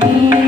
You.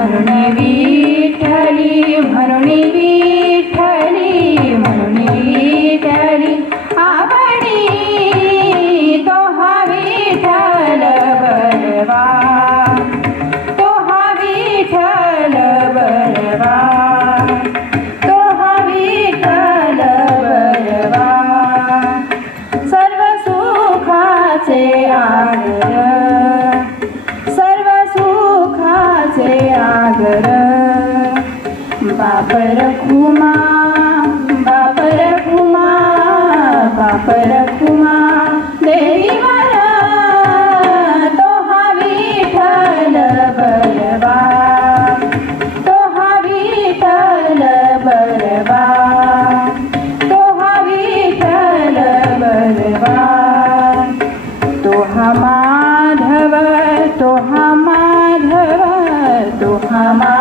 म्हणून विठ्ठली म्हणून विठ्ठली म्हणून विठ्ठली. आवडी तो हा विठ्ठल बलवा. तो हा विठ्ठल बलवा. तो हा विठ्ठल बलवा. सर्व सुखाचे आगर बापर खुमा बापर खुमा बापर खुमा देवीवर तो हा विठ्ठल बलवा तो हा विठ्ठल बलवा तो हा विठ्ठल बलवा तो हा माधव तो हा माधव तो हा माधव